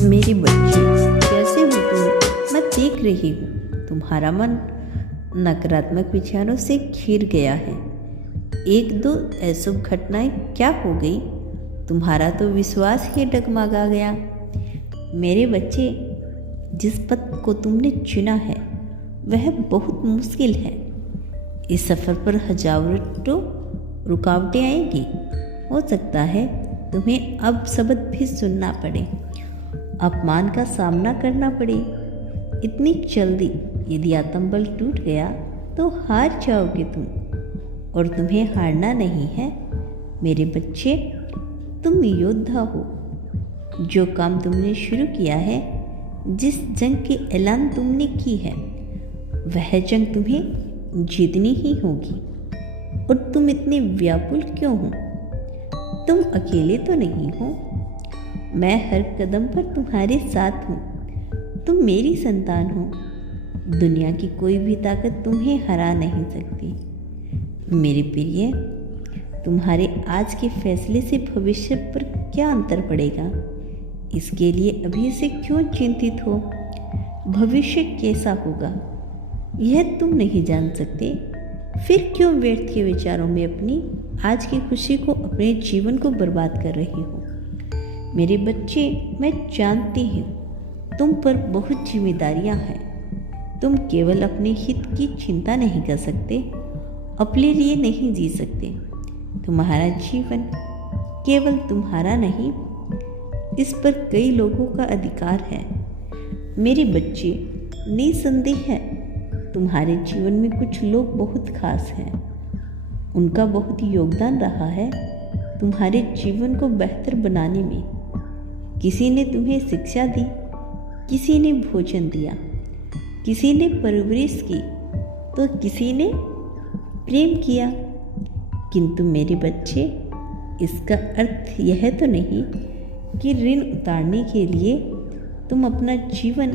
मेरे बच्चे, कैसे हो तुम? मैं देख रही हूँ तुम्हारा मन नकारात्मक विचारों से घिर गया है। एक दो अशुभ घटनाएं क्या हो गई, तुम्हारा तो विश्वास ही डगमगा गया। मेरे बच्चे, जिस पथ को तुमने चुना है वह बहुत मुश्किल है। इस सफ़र पर हजारों रुकावटें आएंगी। हो सकता है तुम्हें अब शब्द भी सुनना पड़े, अपमान का सामना करना पड़े। इतनी जल्दी यदि आत्मबल टूट गया तो हार जाओगे तुम, और तुम्हें हारना नहीं है। मेरे बच्चे, तुम योद्धा हो। जो काम तुमने शुरू किया है, जिस जंग की ऐलान तुमने की है, वह जंग तुम्हें जीतनी ही होगी। और तुम इतने व्याकुल क्यों हो? तुम अकेले तो नहीं हो। मैं हर कदम पर तुम्हारे साथ हूँ। तुम मेरी संतान हो। दुनिया की कोई भी ताकत तुम्हें हरा नहीं सकती। मेरे प्रिय, तुम्हारे आज के फैसले से भविष्य पर क्या अंतर पड़ेगा, इसके लिए अभी से क्यों चिंतित हो? भविष्य कैसा होगा यह तुम नहीं जान सकते, फिर क्यों व्यर्थ के विचारों में अपनी आज की खुशी को, अपने जीवन को बर्बाद कर रही हो? मेरे बच्चे, मैं जानती हूँ तुम पर बहुत जिम्मेदारियाँ हैं। तुम केवल अपने हित की चिंता नहीं कर सकते, अपने लिए नहीं जी सकते। तुम्हारा जीवन केवल तुम्हारा नहीं, इस पर कई लोगों का अधिकार है। मेरे बच्चे, निसंदेह है तुम्हारे जीवन में कुछ लोग बहुत खास हैं। उनका बहुत योगदान रहा है तुम्हारे जीवन को बेहतर बनाने में। किसी ने तुम्हें शिक्षा दी, किसी ने भोजन दिया, किसी ने परवरिश की, तो किसी ने प्रेम किया। किंतु मेरे बच्चे, इसका अर्थ यह तो नहीं कि ऋण उतारने के लिए तुम अपना जीवन,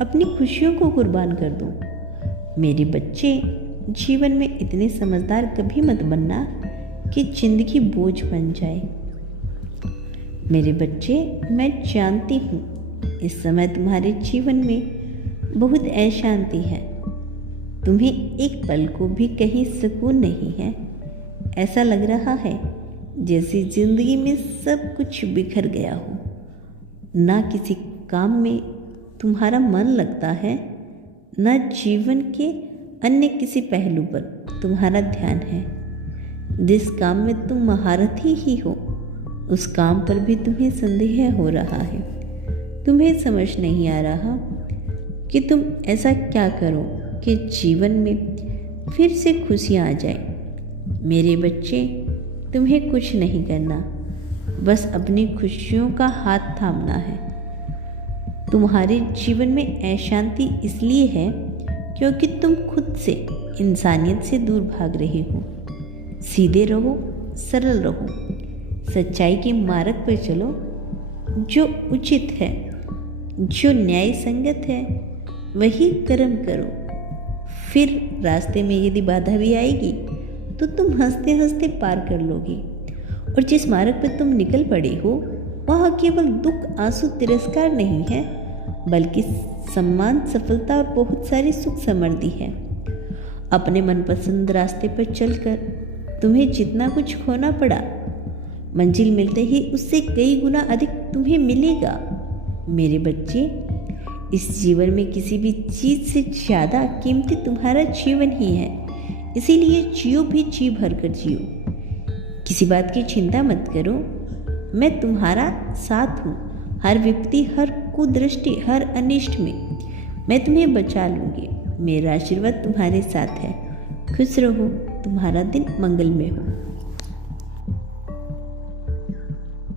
अपनी खुशियों को कुर्बान कर दो। मेरे बच्चे, जीवन में इतने समझदार कभी मत बनना कि जिंदगी बोझ बन जाए। मेरे बच्चे, मैं जानती हूँ इस समय तुम्हारे जीवन में बहुत अशांति है। तुम्हें एक पल को भी कहीं सुकून नहीं है। ऐसा लग रहा है जैसे जिंदगी में सब कुछ बिखर गया हो। ना किसी काम में तुम्हारा मन लगता है, ना जीवन के अन्य किसी पहलू पर तुम्हारा ध्यान है। जिस काम में तुम महारथी ही हो, उस काम पर भी तुम्हें संदेह हो रहा है। तुम्हें समझ नहीं आ रहा कि तुम ऐसा क्या करो कि जीवन में फिर से खुशियाँ आ जाए। मेरे बच्चे, तुम्हें कुछ नहीं करना, बस अपनी खुशियों का हाथ थामना है। तुम्हारे जीवन में अशांति इसलिए है क्योंकि तुम खुद से, इंसानियत से दूर भाग रहे हो। सीधे रहो, सरल रहो, सच्चाई के मार्ग पर चलो। जो उचित है, जो न्याय संगत है, वही कर्म करो। फिर रास्ते में यदि बाधा भी आएगी तो तुम हंसते हंसते पार कर लोगे। और जिस मार्ग पर तुम निकल पड़े हो, वहाँ केवल दुख, आंसू, तिरस्कार नहीं है, बल्कि सम्मान, सफलता और बहुत सारी सुख समृद्धि है। अपने मनपसंद रास्ते पर चलकर तुम्हें जितना कुछ खोना पड़ा, मंजिल मिलते ही उससे कई गुना अधिक तुम्हें मिलेगा। मेरे बच्चे, इस जीवन में किसी भी चीज़ से ज़्यादा कीमती तुम्हारा जीवन ही है। इसीलिए जियो भी जी भर कर जियो। किसी बात की चिंता मत करो, मैं तुम्हारा साथ हूँ। हर विपत्ति, हर कुदृष्टि, हर अनिष्ट में मैं तुम्हें बचा लूँगी। मेरा आशीर्वाद तुम्हारे साथ है। खुश रहो, तुम्हारा दिन मंगलमय हो।